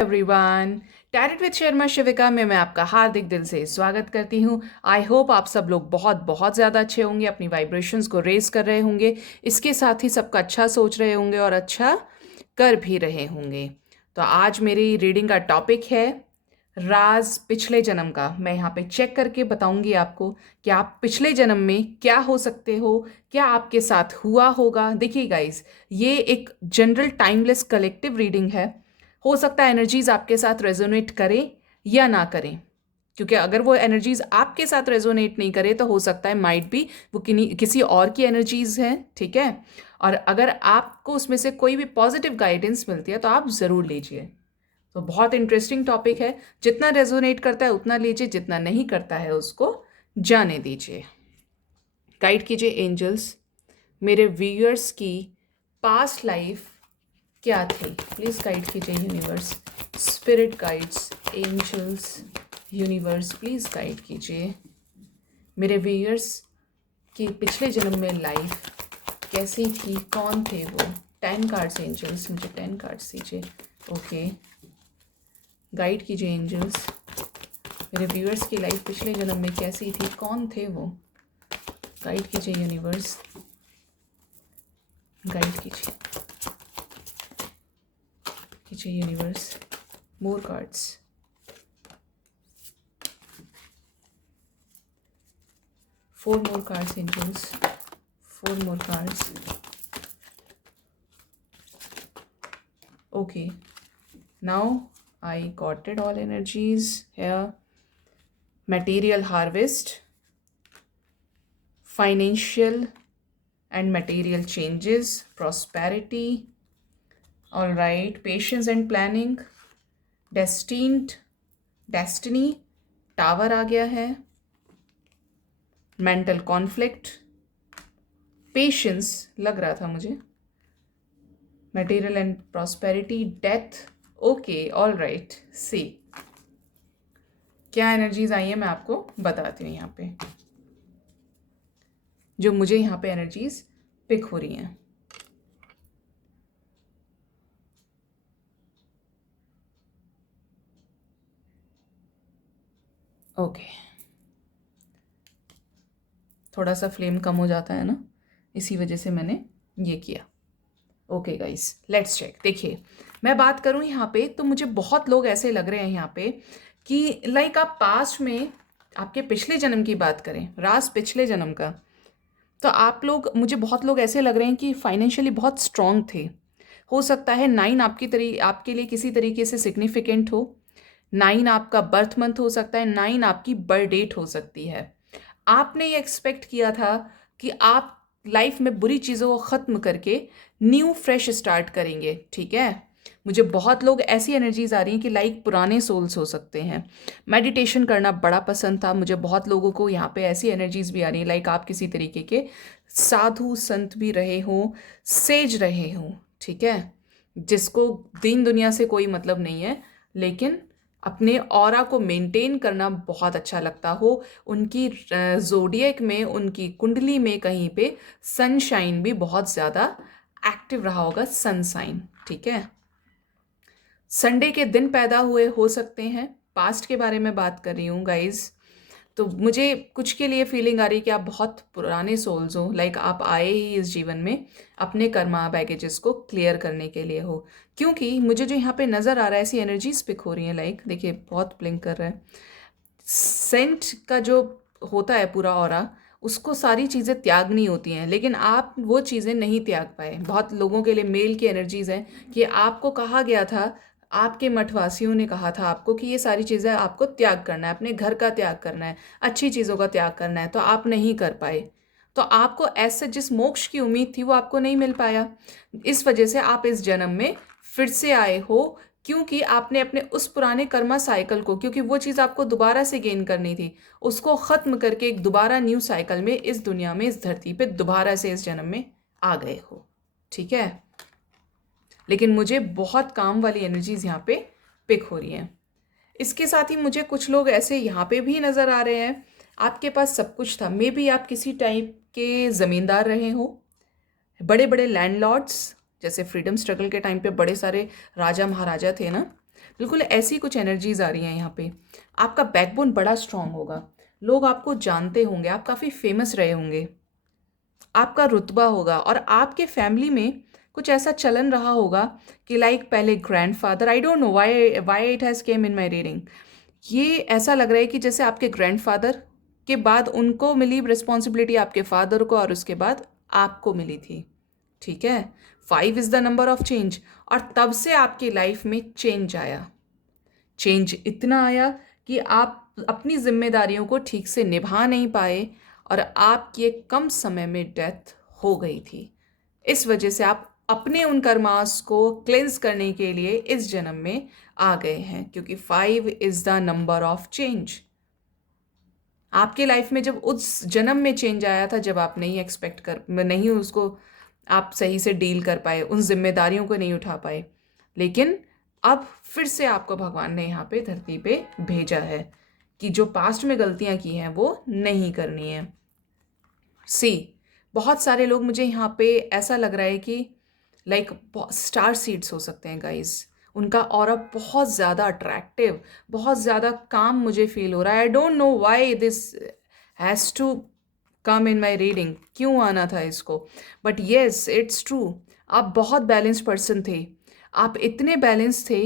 Everyone, tarot with Sharma शिविका में मैं आपका हार्दिक दिल से स्वागत करती हूँ। आई होप आप सब लोग बहुत बहुत ज़्यादा अच्छे होंगे, अपनी वाइब्रेशंस को रेज कर रहे होंगे, इसके साथ ही सबका अच्छा सोच रहे होंगे और अच्छा कर भी रहे होंगे। तो आज मेरी रीडिंग का टॉपिक है राज पिछले जन्म का। मैं यहाँ पे चेक करके बताऊंगी आपको कि आप पिछले जन्म में क्या हो सकते हो, क्या आपके साथ हुआ होगा। देखिए गाइस, ये एक जनरल टाइमलेस कलेक्टिव रीडिंग है। हो सकता है एनर्जीज आपके साथ रेजोनेट करें या ना करें, क्योंकि अगर वो एनर्जीज आपके साथ रेजोनेट नहीं करे तो हो सकता है माइट बी वो किसी और की एनर्जीज हैं, ठीक है। और अगर आपको उसमें से कोई भी पॉजिटिव गाइडेंस मिलती है तो आप ज़रूर लीजिए। तो बहुत इंटरेस्टिंग टॉपिक है। जितना रेजोनेट करता है उतना लीजिए, जितना नहीं करता है उसको जाने दीजिए। गाइड कीजिए एंजल्स, मेरे व्यूअर्स की पास्ट लाइफ क्या थी। प्लीज़ गाइड कीजिए universe, spirit guides, angels, universe please guide कीजिए मेरे व्यूअर्स की पिछले जन्म में लाइफ कैसी थी, कौन थे वो। 10 कार्ड्स एंजल्स, मुझे 10 कार्ड्स दीजिए। ओके, गाइड कीजिए एंजल्स, मेरे व्यूअर्स की लाइफ पिछले जन्म में कैसी थी, कौन थे वो। गाइड कीजिए यूनिवर्स, गाइड कीजिए universe. More cards, 4 more cards angels, 4 more cards. Okay, now I got it all energies here. Material harvest, financial and material changes, prosperity. All right, patience and planning, destiny, tower आ गया है, mental conflict, patience लग रहा था मुझे, material and prosperity, death. Okay, all right, see क्या energies आई है मैं आपको बताती हूँ यहाँ पे, जो मुझे यहाँ पे एनर्जीज पिक हो रही हैं। ओके, थोड़ा सा फ्लेम कम हो जाता है ना, इसी वजह से मैंने ये किया। Okay guys, let's check. देखिए, मैं बात करूँ यहाँ पे तो मुझे बहुत लोग ऐसे लग रहे हैं यहाँ पे कि लाइक आप पास्ट में आपके पिछले जन्म की बात करें, राज पिछले जन्म का, तो आप लोग, मुझे बहुत लोग ऐसे लग रहे हैं कि फाइनेंशियली बहुत स्ट्रांग थे। हो सकता है 9 आपके लिए किसी तरीके से सिग्निफिकेंट हो। 9 आपका बर्थ मंथ हो सकता है, 9 आपकी बर्थ डेट हो सकती है। आपने ये एक्सपेक्ट किया था कि आप लाइफ में बुरी चीज़ों को ख़त्म करके न्यू फ्रेश स्टार्ट करेंगे, ठीक है। मुझे बहुत लोग ऐसी एनर्जीज आ रही हैं कि लाइक पुराने सोल्स हो सकते हैं। मेडिटेशन करना बड़ा पसंद था मुझे, बहुत लोगों को यहाँ पे ऐसी एनर्जीज भी आ रही हैं लाइक आप किसी तरीके के साधु संत भी रहे हों, सेज रहे हों, ठीक है, जिसको दीन दुनिया से कोई मतलब नहीं है, लेकिन अपने ऑरा को मेंटेन करना बहुत अच्छा लगता हो। उनकी जोडियक में, उनकी कुंडली में कहीं पे सनशाइन भी बहुत ज़्यादा एक्टिव रहा होगा, सन साइन, ठीक है। संडे के दिन पैदा हुए हो सकते हैं, पास्ट के बारे में बात कर रही हूँ गाइज। तो मुझे कुछ के लिए फीलिंग आ रही है कि आप बहुत पुराने सोल्स हो, लाइक आप आए ही इस जीवन में अपने कर्मा बैगेजेस को क्लियर करने के लिए हो। क्योंकि मुझे जो यहाँ पे नज़र आ रहा है ऐसी एनर्जीज पिक हो रही हैं, लाइक देखिए बहुत ब्लिंक कर रहा है। सेंट का जो होता है पूरा ऑरा, उसको सारी चीज़ें त्यागनी होती हैं, लेकिन आप वो चीज़ें नहीं त्याग पाए। बहुत लोगों के लिए मेल की एनर्जीज हैं कि आपको कहा गया था, आपके मठवासियों ने कहा था आपको कि ये सारी चीज़ें आपको त्याग करना है, अपने घर का त्याग करना है, अच्छी चीज़ों का त्याग करना है, तो आप नहीं कर पाए। तो आपको ऐसे जिस मोक्ष की उम्मीद थी वो आपको नहीं मिल पाया। इस वजह से आप इस जन्म में फिर से आए हो, क्योंकि आपने अपने उस पुराने कर्मा साइकिल को, क्योंकि वो चीज़ आपको दोबारा से गेन करनी थी, उसको ख़त्म करके एक दोबारा न्यू साइकिल में इस दुनिया में, इस धरती पे दोबारा से इस जन्म में आ गए हो, ठीक है। लेकिन मुझे बहुत काम वाली एनर्जीज यहाँ पे पिक हो रही हैं। इसके साथ ही मुझे कुछ लोग ऐसे यहाँ पे भी नज़र आ रहे हैं, आपके पास सब कुछ था, मे बी आप किसी टाइप के ज़मींदार रहे हो, बड़े बड़े लैंडलॉर्ड्स, जैसे फ्रीडम स्ट्रगल के टाइम पे बड़े सारे राजा महाराजा थे ना, बिल्कुल ऐसी कुछ एनर्जीज आ रही हैं यहाँ पे। आपका बैकबोन बड़ा स्ट्रांग होगा, लोग आपको जानते होंगे, आप काफ़ी फेमस रहे होंगे, आपका रुतबा होगा, और आपके फैमिली में कुछ ऐसा चलन रहा होगा कि लाइक पहले grandfather, I don't know why why it has came in my reading, ये ऐसा लग रहा है कि जैसे आपके ग्रैंडफादर के बाद उनको मिली रिस्पॉन्सिबिलिटी आपके फादर को, और उसके बाद आपको मिली थी। ठीक है, 5 is the number of change, और तब से आपकी लाइफ में चेंज आया। चेंज इतना आया कि आप अपनी जिम्मेदारियों को ठीक से निभा नहीं पाए, और आपकी एक कम समय में डेथ हो गई थी। इस वजह से आप अपने उन कर्मास को क्लेंस करने के लिए इस जन्म में आ गए हैं, क्योंकि 5 is the number of change. आपके लाइफ में जब उस जन्म में चेंज आया था, जब आप नहीं उसको आप सही से डील कर पाए, उन जिम्मेदारियों को नहीं उठा पाए, लेकिन अब फिर से आपको भगवान ने यहाँ पे धरती पे भेजा है कि जो पास्ट में गलतियाँ की हैं वो नहीं करनी है। सी, बहुत सारे लोग, मुझे यहाँ पे ऐसा लग रहा है कि लाइक स्टार सीड्स हो सकते हैं गाइज, उनका ऑरा बहुत ज़्यादा अट्रैक्टिव, बहुत ज़्यादा काम मुझे फील हो रहा है। I don't know why this has to come in my reading, क्यों आना था इसको, बट येस इट्स ट्रू। आप बहुत बैलेंस्ड पर्सन थे, आप इतने बैलेंस थे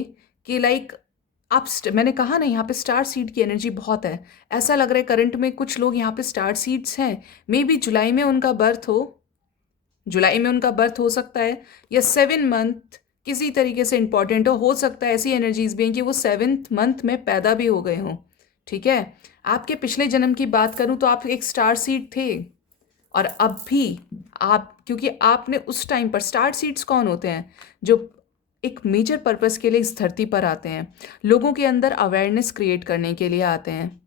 कि लाइक मैंने कहा ना, यहाँ पे स्टार सीड की एनर्जी बहुत है। ऐसा लग रहा है करंट में कुछ लोग यहाँ पे स्टार सीड्स हैं, मे बी जुलाई में उनका बर्थ हो, जुलाई में उनका बर्थ हो सकता है, या 7 मंथ किसी तरीके से इंपॉर्टेंट हो सकता है। ऐसी एनर्जीज भी हैं कि वो 7th मंथ में पैदा भी हो गए हों। ठीक है, आपके पिछले जन्म की बात करूं तो आप एक स्टार सीड थे, और अब भी आप, क्योंकि आपने उस टाइम पर, स्टार सीड्स कौन होते हैं, जो एक मेजर पर्पस के लिए इस धरती पर आते हैं, लोगों के अंदर अवेयरनेस क्रिएट करने के लिए आते हैं,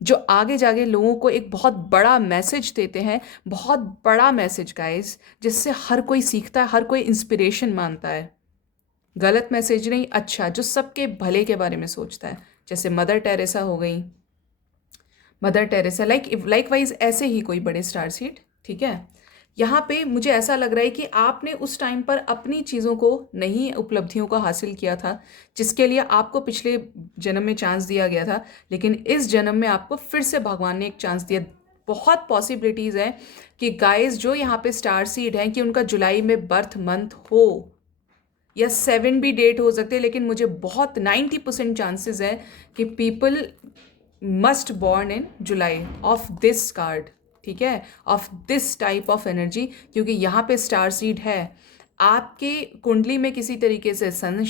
जो आगे जाके लोगों को एक बहुत बड़ा मैसेज देते हैं, बहुत बड़ा मैसेज गाइस, जिससे हर कोई सीखता है, हर कोई इंस्पिरेशन मानता है। गलत मैसेज नहीं, अच्छा, जो सबके भले के बारे में सोचता है, जैसे मदर टेरेसा हो गई, मदर टेरेसा, लाइक वाइज ऐसे ही कोई बड़े स्टार सीड। ठीक है, यहाँ पे मुझे ऐसा लग रहा है कि आपने उस टाइम पर अपनी चीज़ों को नहीं, उपलब्धियों को हासिल किया था जिसके लिए आपको पिछले जन्म में चांस दिया गया था, लेकिन इस जन्म में आपको फिर से भगवान ने एक चांस दिया। बहुत पॉसिबिलिटीज़ हैं कि गाइस जो यहाँ पे स्टार सीड हैं कि उनका जुलाई में बर्थ मंथ हो, या 7 भी डेट हो सकते हैं, लेकिन मुझे बहुत 90% चांसेस है कि people must born in July of this card. ठीक है, of this type of energy, क्योंकि यहाँ पे स्टार सीड है। आपके कुंडली में किसी तरीके से सन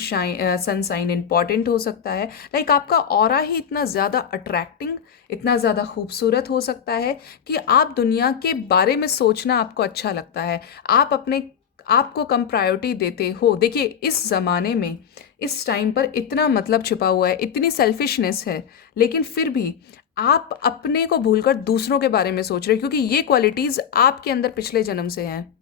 साइन इंपॉर्टेंट हो सकता है, लाइक आपका ऑरा ही इतना ज़्यादा अट्रैक्टिंग, इतना ज़्यादा खूबसूरत हो सकता है कि आप दुनिया के बारे में सोचना आपको अच्छा लगता है, आप अपने आपको कम प्रायोरिटी देते हो। देखिए इस ज़माने में, इस टाइम पर इतना मतलब छिपा हुआ है, इतनी सेल्फिशनेस है, लेकिन फिर भी आप अपने को भूलकर दूसरों के बारे में सोच रहे हो, क्योंकि ये क्वालिटीज़ आपके अंदर पिछले जन्म से हैं,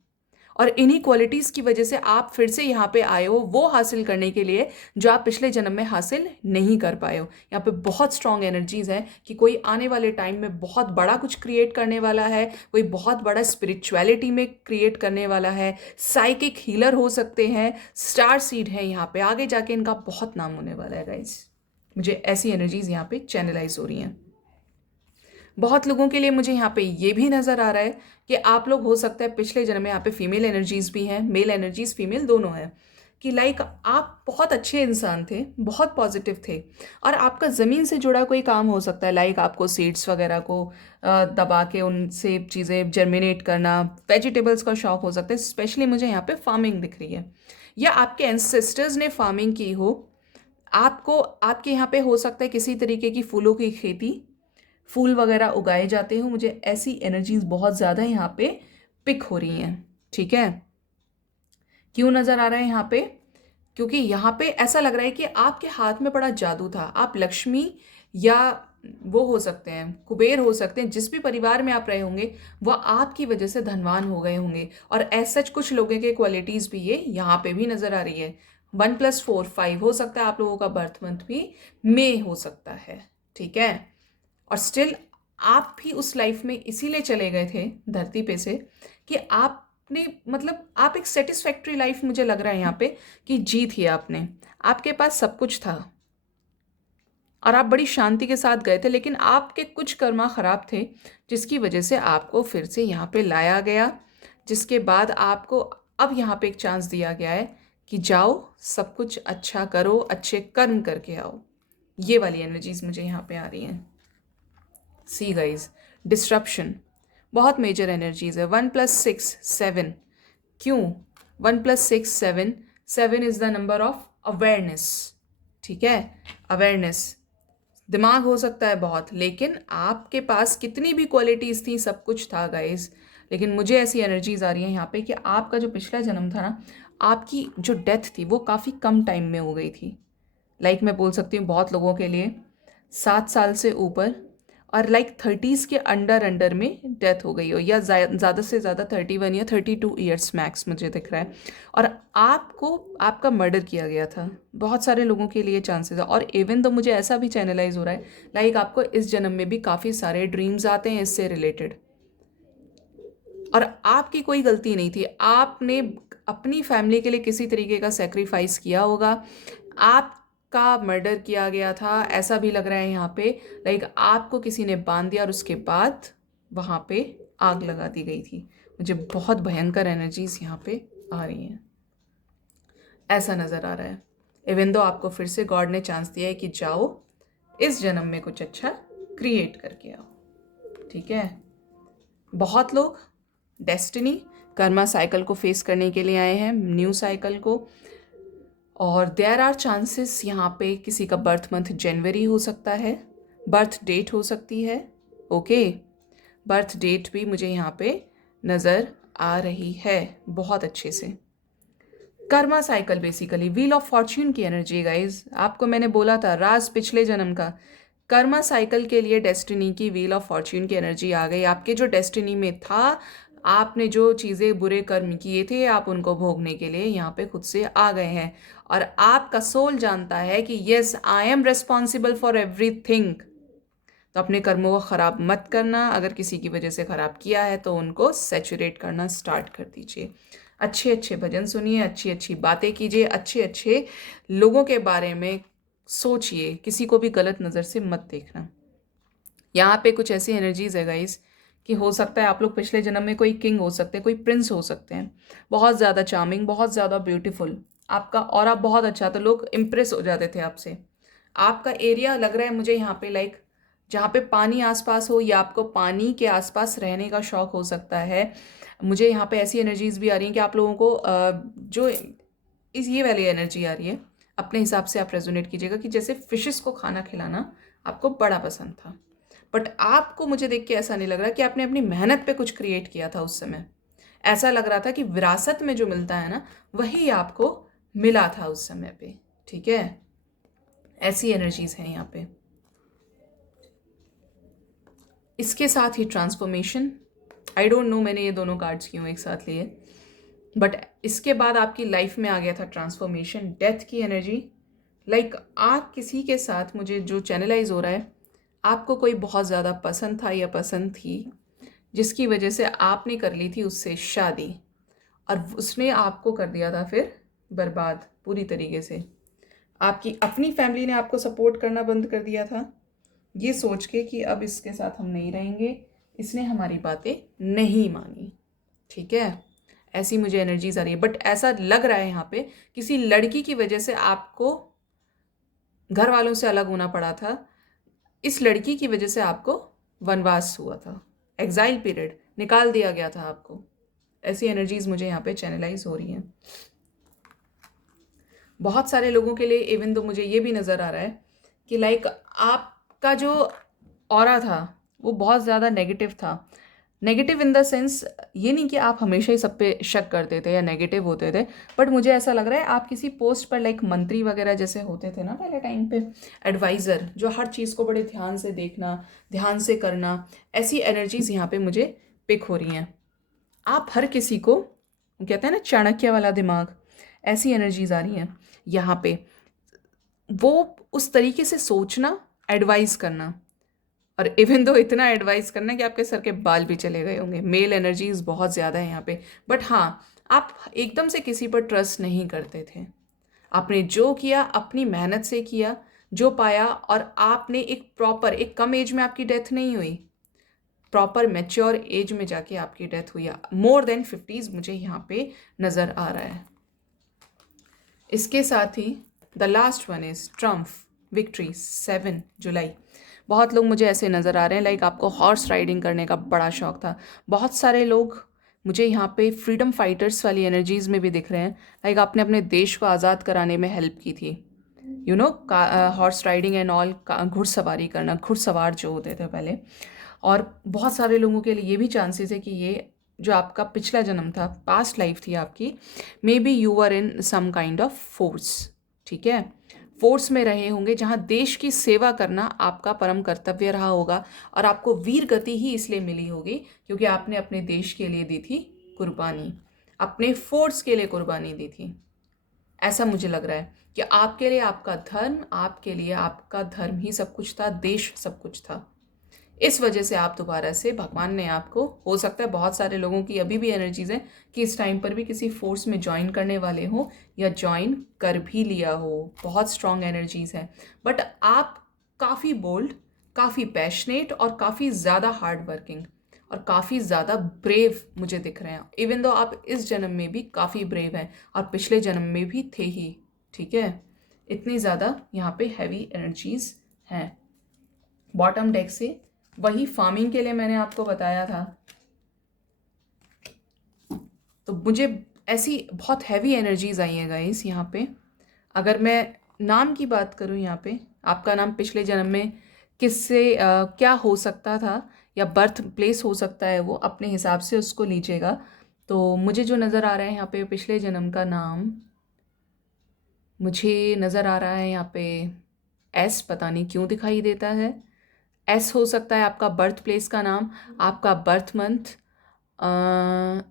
और इन्हीं क्वालिटीज़ की वजह से आप फिर से यहाँ पे आए हो वो हासिल करने के लिए जो आप पिछले जन्म में हासिल नहीं कर पाए हो। यहाँ पे बहुत स्ट्रॉन्ग एनर्जीज हैं कि कोई आने वाले टाइम में बहुत बड़ा कुछ क्रिएट करने वाला है, कोई बहुत बड़ा स्पिरिचुअलिटी में क्रिएट करने वाला है, साइकिक हीलर हो सकते हैं, स्टार सीड है यहाँ पे, आगे जाके इनका बहुत नाम होने वाला है गाइज। मुझे ऐसी एनर्जीज यहाँ पे चैनलाइज हो रही हैं। बहुत लोगों के लिए मुझे यहाँ पे ये भी नज़र आ रहा है कि आप लोग, हो सकता है पिछले जन्म में यहाँ पे फीमेल एनर्जीज भी हैं, मेल एनर्जीज फीमेल दोनों हैं, कि लाइक आप बहुत अच्छे इंसान थे, बहुत पॉजिटिव थे, और आपका ज़मीन से जुड़ा कोई काम हो सकता है, लाइक आपको सीड्स वगैरह को दबा के उनसे चीज़ें जर्मिनेट करना, वेजिटेबल्स का शौक हो सकता है। स्पेशली मुझे यहाँ पे फार्मिंग दिख रही है, या आपके एंसेस्टर्स ने फार्मिंग की हो, आपको, आपके यहाँ पे हो सकता है किसी तरीके की फूलों की खेती, फूल वगैरह उगाए जाते हो। मुझे ऐसी एनर्जीज बहुत ज़्यादा यहाँ पे पिक हो रही हैं। ठीक है, क्यों नज़र आ रहा है यहाँ पे, क्योंकि यहाँ पे ऐसा लग रहा है कि आपके हाथ में बड़ा जादू था। आप लक्ष्मी, या वो हो सकते हैं कुबेर हो सकते हैं, जिस भी परिवार में आप रहे होंगे वह आपकी वजह से धनवान हो गए होंगे, और ऐसा कुछ लोगों के क्वालिटीज़ भी ये यहाँ पे भी नज़र आ रही है। 1 + 4 5 हो सकता है, आप लोगों का बर्थ मंथ भी मई हो सकता है। ठीक है, और स्टिल आप भी उस लाइफ में इसीलिए चले गए थे धरती पे से कि आप आपने मतलब आप एक सेटिस्फैक्ट्री लाइफ मुझे लग रहा है यहाँ पे कि जी थी आपने, आपके पास सब कुछ था और आप बड़ी शांति के साथ गए थे, लेकिन आपके कुछ कर्मा खराब थे जिसकी वजह से आपको फिर से यहाँ पे लाया गया, जिसके बाद आपको अब यहाँ पे एक चांस दिया गया है कि जाओ सब कुछ अच्छा करो, अच्छे कर्म करके आओ। ये वाली एनर्जीज मुझे यहाँ पे आ रही हैं। सी गाइज, डिस्ट्रप्शन बहुत मेजर एनर्जीज है। 1 + 6 = 7। क्यों 1 + 6 = 7? 7 is the number of awareness. ठीक है, अवेयरनेस। दिमाग हो सकता है बहुत, लेकिन आपके पास कितनी भी क्वालिटीज थी, सब कुछ था गाइज, लेकिन मुझे ऐसी एनर्जीज आ रही हैं यहाँ पे कि आपका जो पिछला जन्म था ना, आपकी जो डेथ थी वो काफ़ी कम टाइम में हो गई थी। मैं बोल सकती हूँ बहुत लोगों के लिए 7 साल से ऊपर और 30s के अंडर अंडर में डेथ हो गई हो, या ज़्यादा से ज़्यादा 31 या 32 ईयर्स मैक्स मुझे दिख रहा है। और आपको आपका मर्डर किया गया था। बहुत सारे लोगों के लिए चांसेस है, और इवन तो मुझे ऐसा भी चैनलाइज हो रहा है आपको इस जन्म में भी काफ़ी सारे ड्रीम्स आते हैं इससे रिलेटेड, और आपकी कोई गलती नहीं थी। आपने अपनी फैमिली के लिए किसी तरीके का सेक्रीफाइस किया होगा, आपका मर्डर किया गया था, ऐसा भी लग रहा है यहाँ पे। आपको किसी ने बांध दिया और उसके बाद वहाँ पे आग लगा दी गई थी। मुझे बहुत भयंकर एनर्जीज यहाँ पे आ रही हैं, ऐसा नज़र आ रहा है। इवन दो आपको फिर से गॉड ने चांस दिया है कि जाओ इस जन्म में कुछ अच्छा क्रिएट करके आओ। ठीक है, बहुत लोग डेस्टिनी कर्मा साइकिल को फेस करने के लिए आए हैं, न्यू साइकिल को, और देयर आर चांसेस यहाँ पे किसी का बर्थ मंथ जनवरी हो सकता है, बर्थ डेट हो सकती है। ओके, बर्थ डेट भी मुझे यहाँ पे नज़र आ रही है बहुत अच्छे से। Karma cycle basically wheel of Fortune की एनर्जी गाइज, आपको मैंने बोला था राज पिछले जन्म का। कर्मा साइकिल के लिए डेस्टिनी की व्हील ऑफ फॉर्च्यून की एनर्जी आ गई। आपके जो डेस्टिनी में था, आपने जो चीज़ें बुरे कर्म किए थे, आप उनको भोगने के लिए यहाँ पे खुद से आ गए हैं, और आपका सोल जानता है कि yes I am responsible for everything. तो अपने कर्मों को ख़राब मत करना, अगर किसी की वजह से ख़राब किया है तो उनको सैचुरेट करना स्टार्ट कर दीजिए। अच्छे अच्छे भजन सुनिए, अच्छी अच्छी बातें कीजिए, अच्छे अच्छे लोगों के बारे में सोचिए, किसी को भी गलत नज़र से मत देखना। यहाँ पे कुछ ऐसी एनर्जीज है गाइस कि हो सकता है आप लोग पिछले जन्म में कोई किंग हो सकते हैं, कोई प्रिंस हो सकते हैं, बहुत ज़्यादा चार्मिंग, बहुत ज़्यादा ब्यूटीफुल, आपका ऑरा बहुत अच्छा था, लोग इम्प्रेस हो जाते थे आपसे। आपका एरिया लग रहा है मुझे यहाँ पे जहाँ पे पानी आसपास हो, या आपको पानी के आसपास रहने का शौक हो सकता है। मुझे यहाँ पे ऐसी एनर्जीज भी आ रही हैं कि आप लोगों को जो ये वाली एनर्जी आ रही है, अपने हिसाब से आप रेजोनेट कीजिएगा कि जैसे फिशेस को खाना खिलाना आपको बड़ा पसंद था, बट आपको मुझे देख के ऐसा नहीं लग रहा कि आपने अपनी मेहनत पे कुछ क्रिएट किया था उस समय। ऐसा लग रहा था कि विरासत में जो मिलता है ना, वही आपको मिला था उस समय पे। ठीक है, ऐसी एनर्जीज हैं यहाँ पे। इसके साथ ही ट्रांसफॉर्मेशन, आई डोंट नो मैंने ये दोनों कार्ड्स क्यों एक साथ लिए, बट इसके बाद आपकी लाइफ में आ गया था ट्रांसफॉर्मेशन, डेथ की एनर्जी। आप किसी के साथ, मुझे जो चैनलाइज हो रहा है, आपको कोई बहुत ज़्यादा पसंद था या पसंद थी, जिसकी वजह से आपने कर ली थी उससे शादी, और उसने आपको कर दिया था फिर बर्बाद पूरी तरीके से। आपकी अपनी फैमिली ने आपको सपोर्ट करना बंद कर दिया था, ये सोच के कि अब इसके साथ हम नहीं रहेंगे, इसने हमारी बातें नहीं मानी। ठीक है, ऐसी मुझे एनर्जीज आ रही है, बट ऐसा लग रहा है यहाँ पे किसी लड़की की वजह से आपको घर वालों से अलग होना पड़ा था। इस लड़की की वजह से आपको वनवास हुआ था, एग्जाइल पीरियड, निकाल दिया गया था आपको। ऐसी एनर्जीज मुझे यहाँ पे चैनलाइज हो रही हैं बहुत सारे लोगों के लिए। इवन तो मुझे ये भी नज़र आ रहा है कि आपका जो ऑरा था वो बहुत ज़्यादा नेगेटिव था। नेगेटिव इन द सेंस ये नहीं कि आप हमेशा ही सब पे शक करते थे या नेगेटिव होते थे, बट मुझे ऐसा लग रहा है आप किसी पोस्ट पर मंत्री वगैरह जैसे होते थे ना पहले टाइम पे, एडवाइज़र, जो हर चीज़ को बड़े ध्यान से देखना, ध्यान से करना, ऐसी एनर्जीज यहाँ पे मुझे पिक हो रही हैं। आप हर किसी को, कहते हैं ना चाणक्य वाला दिमाग, ऐसी एनर्जीज आ रही हैं यहाँ पे। वो उस तरीके से सोचना, एडवाइस करना, और इवन दो इतना एडवाइस करना कि आपके सर के बाल भी चले गए होंगे। मेल एनर्जीज बहुत ज़्यादा है यहाँ पे। बट हाँ, आप एकदम से किसी पर ट्रस्ट नहीं करते थे। आपने जो किया अपनी मेहनत से किया, जो पाया, और आपने एक प्रॉपर, एक कम एज में आपकी डेथ नहीं हुई, प्रॉपर मैच्योर एज में जाके आपकी डेथ हुई। मोर देन 50s मुझे यहाँ पे नज़र आ रहा है। इसके साथ ही the last one is triumph victory 7 July. बहुत लोग मुझे ऐसे नज़र आ रहे हैं लाइक आपको हॉर्स राइडिंग करने का बड़ा शौक था। बहुत सारे लोग मुझे यहाँ पे फ्रीडम फाइटर्स वाली एनर्जीज में भी दिख रहे हैं, लाइक आपने अपने देश को आज़ाद कराने में हेल्प की थी। You know, horse riding and all, घुड़सवारी करना, घुड़सवार जो होते थे पहले। और बहुत सारे लोगों के लिए ये भी चांसेस है कि ये जो आपका पिछला जन्म था, पास्ट लाइफ थी आपकी, maybe you are in some kind of force. ठीक है, फोर्स में रहे होंगे जहाँ देश की सेवा करना आपका परम कर्तव्य रहा होगा। और आपको वीर गति ही इसलिए मिली होगी क्योंकि आपने अपने देश के लिए दी थी कुर्बानी, अपने फोर्स के लिए कुर्बानी दी थी। ऐसा मुझे लग रहा है कि आपके लिए आपका धर्म, आपके लिए आपका धर्म ही सब कुछ था, देश सब कुछ था। इस वजह से आप दोबारा से, भगवान ने आपको, हो सकता है बहुत सारे लोगों की अभी भी एनर्जीज हैं कि इस टाइम पर भी किसी फोर्स में ज्वाइन करने वाले हो या ज्वाइन कर भी लिया हो, बहुत स्ट्रॉन्ग एनर्जीज हैं। बट आप काफ़ी बोल्ड, काफ़ी पैशनेट और काफ़ी ज़्यादा हार्ड वर्किंग और काफ़ी ज़्यादा ब्रेव मुझे दिख रहे हैं। इवन दो आप इस जन्म में भी काफ़ी ब्रेव हैं और पिछले जन्म में भी थे ही। ठीक है, इतनी ज़्यादा यहाँ पे हैवी एनर्जीज हैं। बॉटम डेक से वही फार्मिंग के लिए मैंने आपको बताया था, तो मुझे ऐसी बहुत हैवी एनर्जीज आई हैं गाइस यहाँ पे। अगर मैं नाम की बात करूँ यहाँ पे, आपका नाम पिछले जन्म में किससे क्या हो सकता था या बर्थ प्लेस हो सकता है, वो अपने हिसाब से उसको लीजिएगा। तो मुझे जो नज़र आ रहा है यहाँ पे पिछले जन्म का नाम, मुझे नज़र आ रहा है यहाँ पे एस, पता नहीं क्यों दिखाई देता है। एस हो सकता है आपका बर्थ प्लेस का नाम, आपका बर्थ मंथ,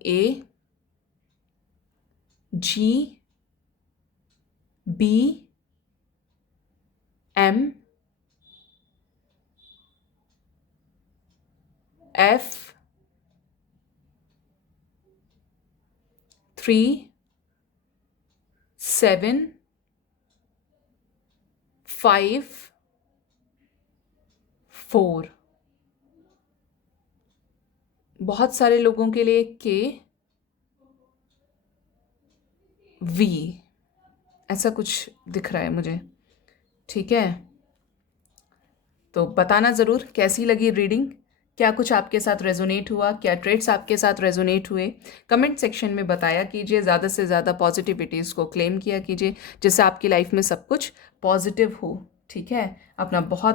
ए, जी, बी, एम, एफ, 3, 7, 5, 4। बहुत सारे लोगों के लिए के, वी, ऐसा कुछ दिख रहा है मुझे। ठीक है, तो बताना ज़रूर कैसी लगी रीडिंग, क्या कुछ आपके साथ रेजोनेट हुआ, क्या ट्रेड्स आपके साथ रेजोनेट हुए। कमेंट सेक्शन में बताया कीजिए, ज़्यादा से ज़्यादा पॉजिटिविटीज़ को क्लेम किया कीजिए जिससे आपकी लाइफ में सब कुछ पॉजिटिव हो। ठीक है, अपना बहुत